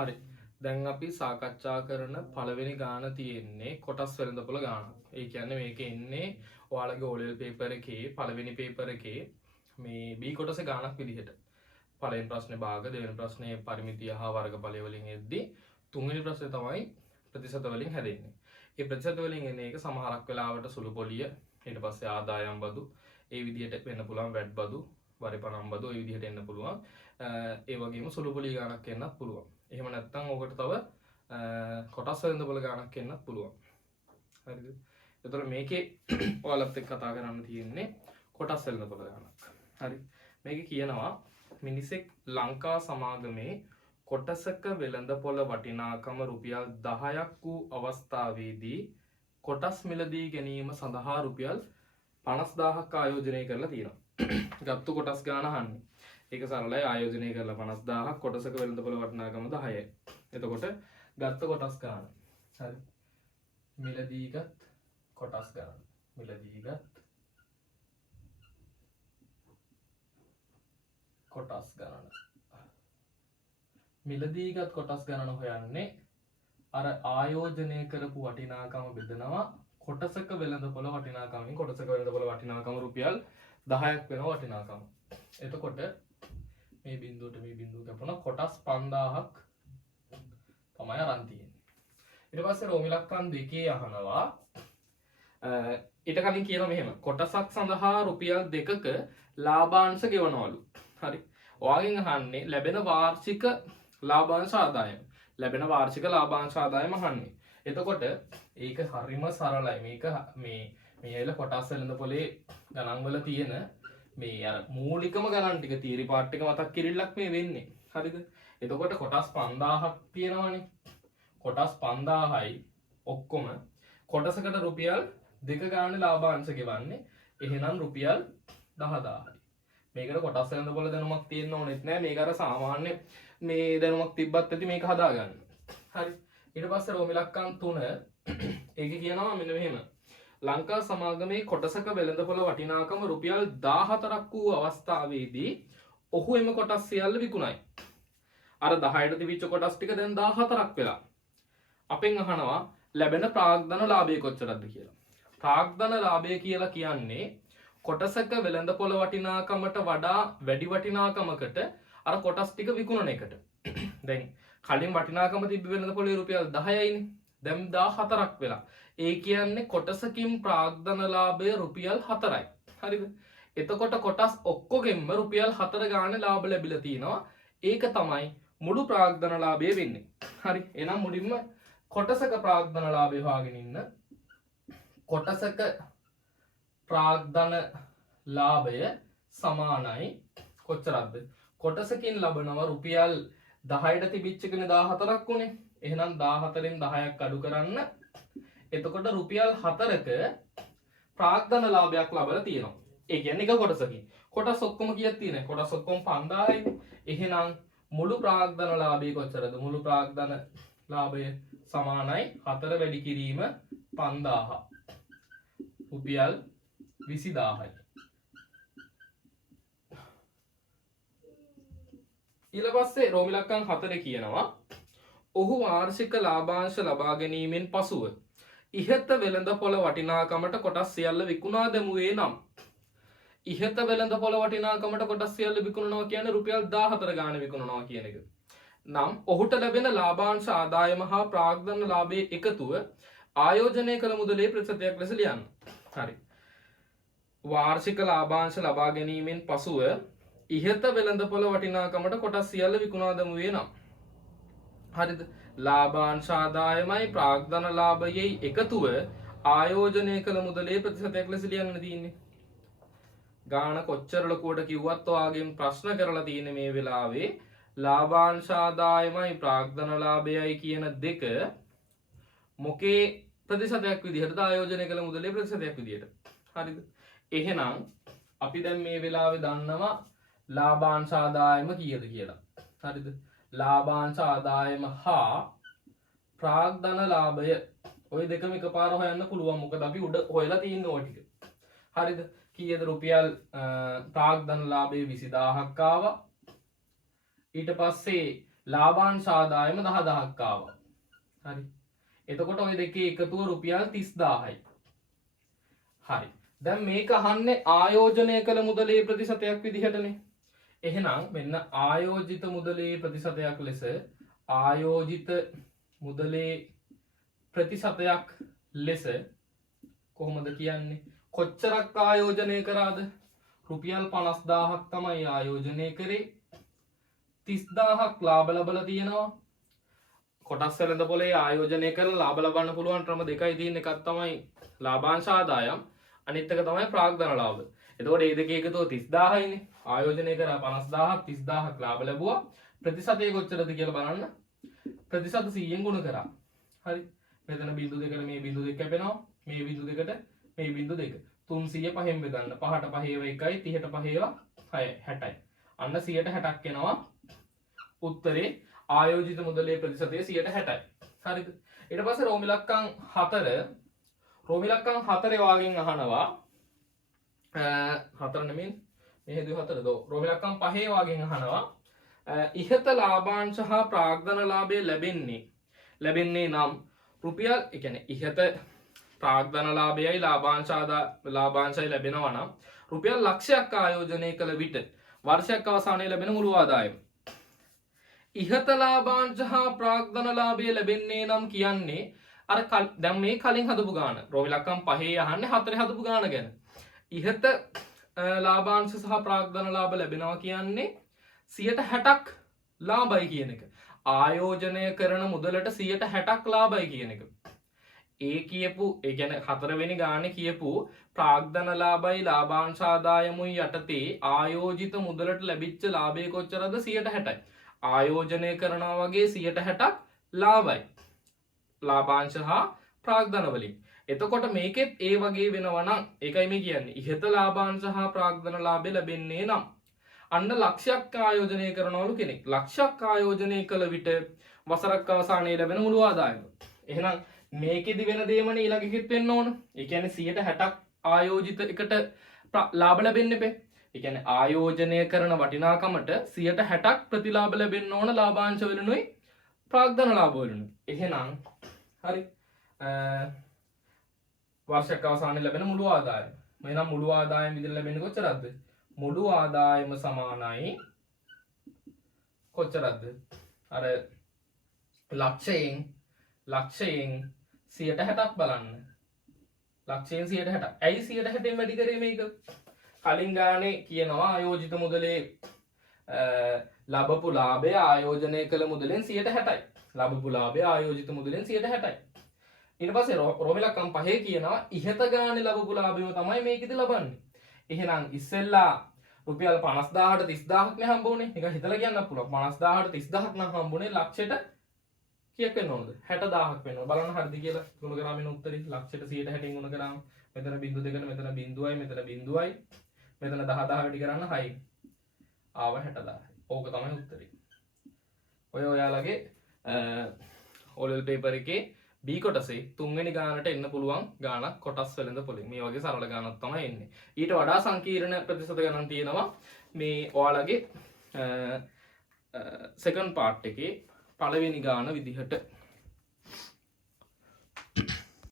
හරි. දැන් අපි සාකච්ඡා කරන පළවෙනි ගාන තියෙන්නේ කොටස් වෙළඳපොළ ගාන. ඒ කියන්නේ මේක එන්නේ ඔයාලගේ O level paper එකේ පළවෙනි paper එකේ මේ B කොටසේ ගානක් විදිහට. පළවෙනි ප්‍රශ්නේ භාග, දෙවෙනි ප්‍රශ්නේ පරිමිතිය හා වර්ගඵලය වලින් එද්දී තුන්වෙනි ප්‍රශ්නේ තමයි ප්‍රතිශත වලින් හැදෙන්නේ. මේ ප්‍රතිශත වලින් එන එක සමහරක් වෙලාවට සුළු පොලිය, ඊට පස්සේ ආදායම් බදු, ඒ විදිහට වෙන්න පුළුවන් වැඩ බදු, වරිපණම් බදු ඒ විදිහට එන්න පුළුවන්. ඒ වගේම සුළු පොලිය ගානක් එන්නත් පුළුවන්. එහෙම නැත්නම් ඔකට තව කොටස් වෙළඳපොළ ගානක් එන්නත් පුළුවන්. හරිද? එතකොට මේකේ ඔයාලත් එක්ක කතා කරන්න තියෙන්නේ කොටස් වෙළඳපොළ ගානක්. හරි. මේකේ කියනවා මිනිසෙක් ලංකා සමාගමේ කොටසක වෙළඳපොළ වටිනාකම රුපියල් 10ක් වූ අවස්ථාවේදී කොටස් මිලදී ගැනීම සඳහා රුපියල් 50000ක් ආයෝජනය කරලා තියෙනවා. ගත්තු කොටස් ගාන අහන්නේ. ඒක සරලයි ආයෝජනය කරලා 50000ක් කොටසක වෙළඳපොළ වටිනාකම 10යි. එතකොට ගත්ත කොටස් ගාන. හරි. මිලදීගත් කොටස් ගාන. මිලදීගත් කොටස් ගණන. මිලදීගත් කොටස් ගණන හොයන්නේ අර ආයෝජනය කරපු වටිනාකම බෙදනවා කොටසක වෙළඳපොළ වටිනාකමින්. කොටසක වෙළඳපොළ වටිනාකම රුපියල් 10ක් වෙනවා වටිනාකම. එතකොට මේ බිඳුවට මේ බිඳුව කැපුණා කොටස් 5000ක් තමයි අරන් තියෙන්නේ. ඊට පස්සේ රෝම ඉලක්කම් දෙකේ අහනවා ඊට කලින් කියනවා මෙහෙම කොටසක් සඳහා රුපියල් 2ක ලාභාංශ ගෙවනවලු. හරි. ඔයාගෙන් අහන්නේ ලැබෙන වාර්ෂික ලාභාංශ ආදායම. ලැබෙන වාර්ෂික ලාභාංශ ආදායම අහන්නේ. එතකොට ඒක හරිම සරලයි. මේක මේ ඇයිල කොටස් වෙළඳපොලේ ගණන් වල තියෙන මේ අර මූලිකම ගණන් ටික තියරි පාර්ට් එක මතක් කිරිල්ලක් මේ වෙන්නේ. හරිද? එතකොට කොටස් 5000ක් තියෙනවනේ. කොටස් 5000යි ඔක්කොම කොටසකට රුපියල් 2 ගානේ ලාභාංශ ගෙවන්නේ. එහෙනම් රුපියල් 10000යි. මේකට කොටස් වෙළඳපොළ දැනුමක් තියෙන්න ඕනෙත් නෑ. මේක අර සාමාන්‍ය මේ දැනුමක් තිබ්බත් ඇති මේක හදාගන්න. හරි. ඊට පස්සේ රෝම ඉලක්කම් 3 ඒකේ කියනවා මෙන්න මෙහෙම. ලංකා සමාගමේ කොටසක වෙළඳපොළ වටිනාකම රුපියල් 14ක් වූ අවස්ථාවේදී ඔහු එම කොටස් සියල්ල විකුණයි. අර 10ට තිබිච්ච කොටස් ටික දැන් 14ක් වෙලා. අපෙන් අහනවා ලැබෙන ප්‍රාග්ධන ලාභය කොච්චරද කියලා. ප්‍රාග්ධන ලාභය කියලා කියන්නේ කොටසක වෙළඳපොළ වටිනාකමට වඩා වැඩි වටිනාකමකට අර කොටස් ටික විකුණන එකට. දැන් කලින් වටිනාකම තිබ්බ වෙළඳපොළේ රුපියල් 10යිනේ. දැන් 14ක් වෙලා. ඒ කියන්නේ කොටසකින් ප්‍රාග්ධන ලාභය රුපියල් 4යි. හරිද? එතකොට කොටස් ඔක්කොගෙම රුපියල් 4 ගානේ ලාභ ලැබිලා තිනවා. ඒක තමයි මුළු ප්‍රාග්ධන ලාභය වෙන්නේ. හරි. එහෙනම් මුලින්ම කොටසක ප්‍රාග්ධන ලාභය හොයාගෙන ඉන්න. කොටසක ප්‍රාග්ධන ලාභය සමානයි කොච්චරක්ද? කොටසකින් ලබනවා රුපියල් 10ට තිබිච්ච එකනේ 14ක් උනේ. එහෙනම් 14න් 10ක් අඩු කරන්න. එතකොට රුපියල් 4ක ප්‍රාග්ධන ලාභයක් ලබලා තියෙනවා. ඒ කියන්නේ එක කොටසකින්. කොටස් ඔක්කොම කීයක් තියෙනවද? කොටස් ඔක්කොම 5000යි. එහෙනම් මුළු ප්‍රාග්ධන ලාභය කොච්චරද? මුළු ප්‍රාග්ධන ලාභය සමානයි 4 වැඩි කිරීම 5000. රුපියල් 20000යි. ඊට පස්සේ රෝම ඉලක්කම් 4 කියනවා ඔහු වාර්ෂික ලාභාංශ ලබා ගැනීමෙන් පසුව ඉහත වෙළඳපොළ වටිනාකමට කොටස් සියල්ල විකුණා දැමුවේ නම් ඉහත වෙළඳපොළ වටිනාකමට කොටස් සියල්ල විකුණනවා කියන්නේ රුපියල් 14 ගානේ විකුණනවා කියන එක. නම් ඔහුට ලැබෙන ලාභාංශ ආදායම හා ප්‍රාග්ධන ලාභයේ එකතුව ආයෝජනය කළ මුදලේ ප්‍රතිශතයක් ලෙස ලියන්න. හරි. වාර්ෂික ලාභාංශ ලබා ගැනීමෙන් පසුව ඉහත වෙළඳපොළ වටිනාකමට කොටස් සියල්ල විකුණා දැමුවේ නම් හරිද? ලාභාංශ ආදායමයි ප්‍රාග්ධන ලාභයයි එකතුව ආයෝජනය කළ මුදලේ ප්‍රතිශතයක් ලෙස ලියන්න තියෙන්නේ. ගාන කොච්චර ලොකුවට කිව්වත් ඔයාගෙන් ප්‍රශ්න කරලා තියෙන්නේ මේ වෙලාවේ ලාභාංශ ආදායමයි ප්‍රාග්ධන ලාභයයි කියන දෙක මොකේ ප්‍රතිශතයක් විදිහටද ආයෝජනය කළ මුදලේ ප්‍රතිශතයක් විදිහට. හරිද? එහෙනම් අපි දැන් මේ වෙලාවේ දන්නවා ලාභාංශ ආදායම කීයද කියලා. හරිද? ලාභාංශ ආදායම හා ප්‍රාග්ධන ලාභය ඔය දෙකම එකපාර හොයන්න පුළුවන්. මොකද අපි උඩ හොයලා තියෙන ඕ ටික. හරිද? කීයද රුපියල් ප්‍රාග්ධන ලාභය 20000ක් ආවා. ඊට පස්සේ ලාභාංශ ආදායම 10000ක් ආවා. හරි. එතකොට ওই දෙකේ එකතුව රුපියල් 30000යි. හරි. දැන් මේක අහන්නේ ආයෝජනය කළ මුදලේ ප්‍රතිශතයක් විදිහටනේ. එහෙනම් මෙන්න ආයෝජිත මුදලේ ප්‍රතිශතයක් ලෙස ආයෝජිත මුදලේ ප්‍රතිශතයක් ලෙස කොහොමද කියන්නේ? කොච්චරක් ආයෝජනය කරාද? රුපියල් 50000ක් තමයි ආයෝජනය කරේ. 30000ක් ලාභ ලබලා තියෙනවා. කොටස් වෙළඳ පොලේ ආයෝජනය කරලා ලාභ ලබන්න පුළුවන් ක්‍රම දෙකයි තියෙන. එකක් තමයි ලාභාංශ ආදායම්, අනිත් එක තමයි ප්‍රාග්ධන ලාභ. එතකොට මේ දෙකේ එකතුව 30000යිනේ. ආයෝජනය කරා 50000ක් 30000ක් ලාභ ලැබුවා. ප්‍රතිශතය කොච්චරද කියලා බලන්න. ප්‍රතිශත 100ෙන් ගුණ කරා. හරි. මෙතන බිංදු දෙකට මේ බිංදු දෙක කැපෙනවා. මේ බිංදු දෙකට මේ බිංදු දෙක. 300 5ෙන් බෙදන්න. 5ට 5 1යි 30ට 5 60යි. අන්න 160ක් එනවා. උත්තරේ ආයෝජිත මුදලේ ප්‍රතිශතය 160යි. හරිද? ඊට පස්සේ රෝම ඉලක්කම් 4 වාගෙන් අහනවා 4 නෙමෙයි මේ හේතුව 4 දෝ රෝම ඉලක්කම් 5 වාගෙන් අහනවා ඉහත ලාභාංශ හා ප්‍රාග්ධන ලාභය ලැබෙන්නේ නම් රුපියල් ඒ කියන්නේ ඉහත ප්‍රාග්ධන ලාභයයි ලාභාංශය ලැබෙනවා නම් රුපියල් ලක්ෂයක් ආයෝජනය කළ විට වර්ෂයක් අවසානයේ ලැබෙන මුළු ආදායම ඉහත ලාභාංශ හා ප්‍රාග්ධන ලාභය ලැබෙන්නේ නම් කියන්නේ අර දැන් මේ කලින් හදපු ගාන රෝම ඉලක්කම් 5 අහන්නේ 4 හදපු ගාන ගැන. ඉහත ලාභාංශ සහ ප්‍රාග්ධන ලාභ ලැබෙනවා කියන්නේ 60ක් ලාභයි කියන එක. ආයෝජනය කරන මුදලට 60ක් ලාභයි කියන එක. ඒ කියපු ඒ කියන්නේ 4 වෙනි ගානේ කියපු ප්‍රාග්ධන ලාභයි ලාභාංශ ආදායමුයි යටතේ ආයෝජිත මුදලට ලැබිච්ච ලාභය කොච්චරද 60යි. ආයෝජනය කරනවා වගේ 60ක් ලාභයි. ලාභාංශ හා ප්‍රාග්ධන වලින්. එතකොට මේකෙත් ඒ වගේ වෙනවා නම් ඒකයි මේ කියන්නේ. ඉහත ලාභාංශ හා ප්‍රාග්ධන ලාභය ලැබෙන්නේ නම් අන්න ලක්ෂයක් ආයෝජනය කරනවලු කෙනෙක්. ලක්ෂයක් ආයෝජනය කළ විට වසරක් අවසානයේ ලැබෙන මුළු ආදායම. එහෙනම් මේකෙදි වෙන දේමනේ ඊළඟෙත් වෙන්න ඕන. ඒ කියන්නේ 60ක් ආයෝජිත එකට ලාභ ලැබෙන්න එපේ. ඒ කියන්නේ ආයෝජනය කරන වටිනාකමට 60ක් ප්‍රතිලාභ ලැබෙන්න ඕන ලාභාංශ වලිනුයි ප්‍රාග්ධන ලාභ වලිනුයි. එහෙනම් හරි වර්ෂයක් අවසානයේ ලැබෙන මුළු ආදායම. එහෙනම් මුළු ආදායම විදිහට ලැබෙන්නේ කොච්චරද? මුළු ආදායම සමානයි කොච්චරද? අර ලක්ෂයෙන් 160ක් බලන්න. ලක්ෂයෙන් 160ක්. ඇයි 160ෙන් වැඩි කරේ මේක? කලින් ගානේ කියනවා ආයෝජිත මුදලේ ලැබපු ලාභය ආයෝජනය කළ මුදලෙන් 60යි. ලැබපු ලාභය ආයෝජිත මුදලෙන් 60යි. ඊට පස්සේ රෝම ඉලක්කම් 5 කියනවා ඉහත ගානේ ලැබපු ලාභයම තමයි මේකෙදි ලබන්නේ. එහෙනම් ඉස්සෙල්ලා රුපියල් 50000ට 30000ක් නේ හම්බුනේ. ඒක හිතලා කියන්න පුළුවන්. 50000ට 30000ක් නම් හම්බුනේ ලක්ෂයට කීයක් වෙන්න ඕනද? 60000ක් වෙනවා. බලන්න හරිද කියලා. ගුණ කරාම එන උත්තරේ ලක්ෂයට 160න් ගුණ කරාම මෙතන බිංදු දෙකට මෙතන බිංදුවයි මෙතන බිංදුවයි මෙතන 10000 වැඩි කරන්න 6යි. ආව 60000යි. ඕක තමයි උත්තරේ. ඔය ඔයාලගේ ඕලෙවල් පේපර් එකේ B කොටසේ 3 වෙනි ගානට එන්න පුළුවන් ගානක් කොටස් වෙළඳ පොලින්. මේ වගේ සරල ගානක් තමයි එන්නේ. ඊට වඩා සංකීර්ණ ප්‍රතිශත ගණන් තියෙනවා මේ ඔයාලගේ සෙකන්ඩ් පාර්ට් එකේ පළවෙනි ගාන විදිහට.